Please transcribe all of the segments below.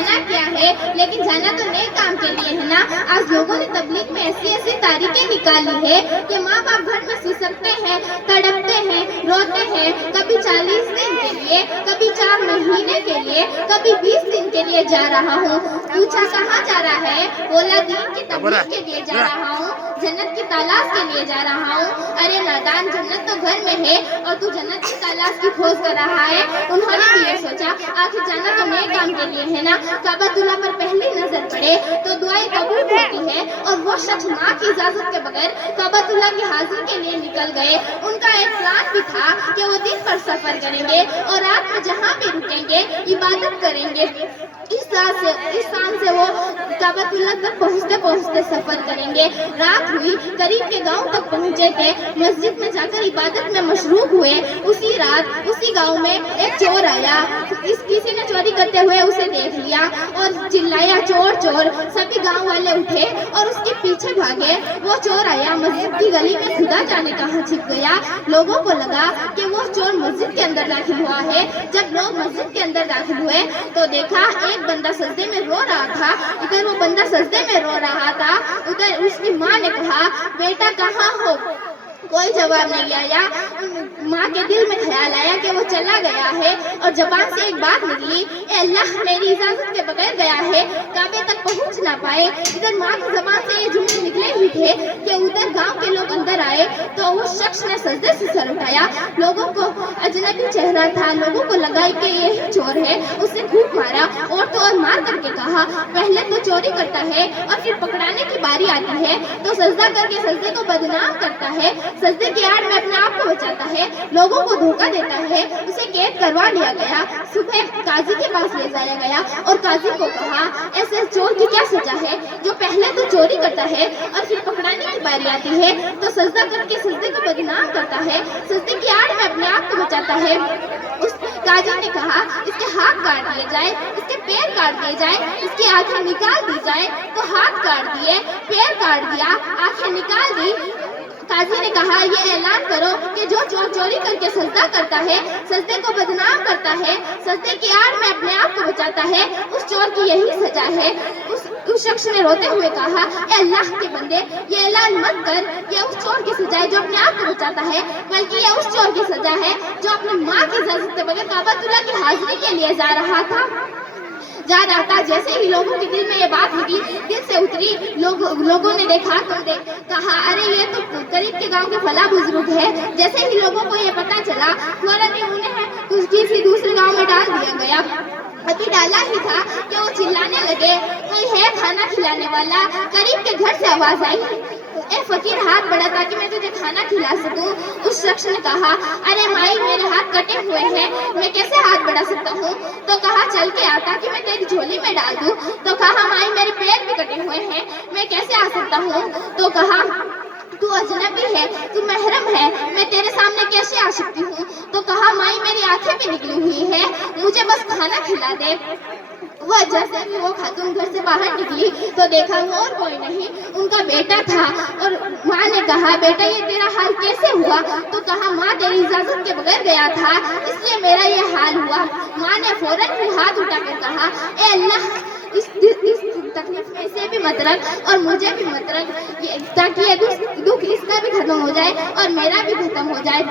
منع کیا ہے، لیکن جانا تو نیک کام کے لیے ہے نا۔ آج لوگوں نے تبلیغ میں ایسی تاریخیں نکالی ہے کہ ماں باپ گھر میں سسکتے ہیں، تڑپتے ہیں، روتے ہیں، کبھی 40 دن کے لیے، کبھی 4 مہینے کے لیے، کبھی 20 دن کے لیے جا رہا ہوں۔ پوچھا کہاں جا رہا ہے؟ بولا دین کی تبلیغ کے لیے جا رہا ہوں، جنت کی تلاش کے لیے جا رہا ہوں۔ ارے نادان، جنت تو گھر میں ہے اور تو جنت کی تلاش کی کھوج کر رہا ہے۔ انہوں نے بھی یہ سوچا آخر جانا تو نیک کام کے لیے ہے نا۔ کعبۃ اللہ پر پہلی نظر پڑے تو دعائیں قبول ہوتی ہے، اور وہ شخص ماں کی اجازت کے بغیر کعبۃ اللہ کی حاضری کے لیے نکل گئے۔ ان کا ایک پلان بھی تھا کہ وہ دن پر سفر کریں گے اور رات میں جہاں بھی رکیں گے عبادت کریں گے۔ اس شام سے وہ کعبۃ اللہ تک پہنچتے سفر کریں گے۔ رات ہوئی، قریب کے گاؤں تک پہنچے تھے، مسجد میں جا کر عبادت میں مشروف ہوئے۔ اسی رات اسی گاؤں میں ایک چور آیا۔ کسی نے چوری کرتے ہوئے اسے دیکھ لیا اور چلایا چور چور۔ سبھی گاؤں والے اٹھے اور اس کے پیچھے بھاگے۔ وہ چور آیا، مسجد کی گلی میں خدا جانے کہاں چھپ گیا۔ لوگوں کو لگا کہ وہ چور مسجد کے اندر داخل ہوا ہے۔ جب لوگ مسجد کے اندر داخل ہوئے تو دیکھا ایک بندہ سجدے میں رو رہا تھا۔ ادھر وہ بندہ سجدے میں رو رہا تھا، ادھر اس کی ماں نے کہا بیٹا کہاں ہو؟ کوئی جواب نہیں آیا۔ ماں کے دل میں خیال آیا کہ وہ چلا گیا ہے، اور زبان سے ایک بات نکلی، اے اللہ میری اجازت کے بغیر گیا ہے، کعبے تک پہنچ نہ پائے۔ ادھر ماں کی زبان سے یہ جملے نکلے ہی تھے کہ ادھر گاؤں کے لوگ اندر آئے تو اس شخص نے سجدے سے سر اٹھایا۔ لوگوں کو اجنبی چہرہ تھا، لوگوں کو لگا کہ یہی چور ہے۔ اسے خوب مارا اور تو اور مار کر کے کہا پہلے تو چوری کرتا ہے اور پھر پکڑانے کی باری آتی ہے تو سجدہ کر کے سجدے کو بدنام کرتا ہے، سجدے کی آڑ میں اپنے آپ کو بچاتا ہے، لوگوں کو دھوکہ دیتا ہے۔ اسے قید کروا لیا گیا۔ صبح قاضی کے پاس لے جایا گیا اور قاضی کو کہا ایسے چور کی کیا سزا ہے جو پہلے تو چوری کرتا ہے اور پھر پکڑانے کی باری آتی ہے تو سجدہ کر کے سجدے کو بدنام کرتا ہے، سجدے کی آڑ میں اپنے آپ کو بچاتا ہے۔ اس قاضی نے کہا اس کے ہاتھ کاٹ دیے جائے، اس کے پیر کاٹ دیے جائے، اس کی آنکھیں نکال دی جائے۔ تو ہاتھ کاٹ دیے، پیر کاٹ دیا، آنکھیں نکال دی۔ قاضی نے کہا یہ اعلان کرو کہ جو چور چوری کر کے سجدہ کرتا ہے، سجدے کو بدنام کرتا ہے، سجدے کی آڑ میں اپنے آپ کو بچاتا ہے، اس چور کی یہی سزا ہے۔ اس شخص نے روتے ہوئے کہا اے اللہ کے بندے، یہ اعلان مت کر یہ اس چور کی سزا ہے جو اپنے آپ کو بچاتا ہے، بلکہ یہ اس چور کی سزا ہے جو اپنی ماں کی اجازت کے بغیر کعبۃ اللہ کی حاضری کے لیے جا رہا تھا۔ جیسے ہی لوگوں کے دل میں یہ بات نکلی، دل سے اتری، لوگوں نے دیکھا تو کہا ارے یہ تو قریب کے گاؤں کے فلاں بزرگ ہے۔ جیسے ہی لوگوں کو یہ پتا چلا فوراً انہیں کسی دوسرے گاؤں میں ڈال دیا گیا۔ ابھی ڈالا ہی تھا کہ وہ چلانے لگے کوئی ہے کھانا کھلانے والا؟ قریب کے گھر سے آواز آئی اے فقیر ہاتھ بڑھا تاکہ میں تجھے کھانا کھلا سکوں۔ اس شخص نے کہا ارے مائی میرے ہاتھ کٹے ہوئے ہیں، میں کیسے ہاتھ بڑھا سکتا ہوں؟ تو کہا چل کے آ تاکہ میں تیری جھولی میں ڈال دوں۔ تو کہا مائی میرے پیر بھی کٹے ہوئے ہیں، میں کیسے آ سکتا ہوں؟ تو کہا تو اجنبی ہے، تو محرم ہے، میں تیرے سامنے کیسے آ سکتی ہوں؟ تو کہا مائی میری آنکھیں بھی نکلی ہوئی ہیں، مجھے بس کھانا کھلا دے۔ وہ جیسے ہی وہ خاتون گھر سے باہر نکلی تو دیکھا اور کوئی نہیں، ان کا بیٹا تھا۔ اور ماں نے کہا بیٹا یہ تیرا حال کیسے ہوا؟ تو کہا ماں تیری اجازت کے بغیر گیا تھا اس لیے میرا یہ حال ہوا۔ ماں نے فوراً ہی ہاتھ اٹھا کر کہا اے اللہ اس تکلیف میں اسے بھی مت رکھ اور مجھے بھی مت رکھ، تاکہ یہ دکھ اس کا بھی ختم ہو جائے اور میرا بھی ختم ہو جائے۔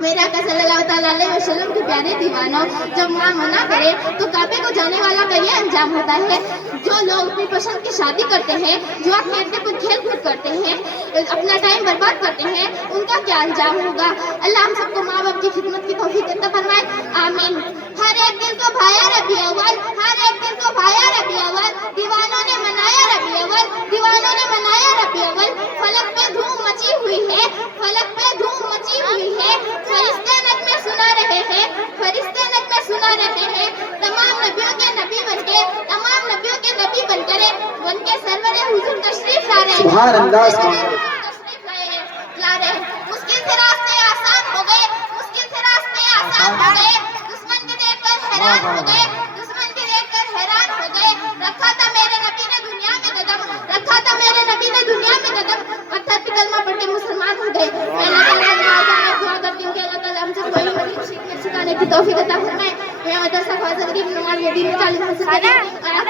میرا آقا صلی اللہ تعالیٰ علیہ وسلم کے پیارے دیوانوں، جب ماں منع کرے تو کعبے کو جانے والا کا یہ انجام ہوتا ہے۔ جو لوگ اپنی پسند کی شادی کرتے ہیں، جو کھیلتے پر کھیل کود کرتے ہیں، اپنا ٹائم برباد کرتے ہیں، ان کا کیا انجام ہوگا؟ اللہ ہم سب کو ماں باپ کی خدمت کی توفیق عطا فرمائے، آمین۔ ہر ایک دل کو بھایا ربیع اول، ہر ایک دل کو بھایا ربیع اول، دیوانوں نے منایا ربیع اول، دیوانوں نے منایا ربیع اول۔ فلک پہ دھوم مچی ہوئی ہے، فلک پہ دھوم مچی ہوئی ہے، فرشتے نغمے سنا رہے ہیں، فرشتے نغمے سنا رہے ہیں، تمام نبیوں کے نبی بن کے، تمام نبیوں کے نبی بن کے سرور حضور تشریف لا رہے ہیں، سبحان اللہ سبحان اللہ۔ لا رہے ہیں۔ مشکل سے راستے آسان ہو گئے، مشکل سے راستے آسان ہو گئے، دشمن کے دیکھ کر حیران ہو گئے، دشمن کے دیکھ کر حیران ہو گئے۔ رکھا تھا میرے نبی نے دنیا میں قدم، رکھا تھا میرے نبی نے دنیا میں قدم، پتھر پہ کلمہ پڑھ کے مسلمان ہو گئے۔ میں دعا کرتی ہوں کہ اللہ تعالیٰ ہم سب کو علم سکھانے کی توفیق عطا فرمائے۔ میں مدرسہ خواجہ غریب نواز الدین تعلیم حاصل کریں اور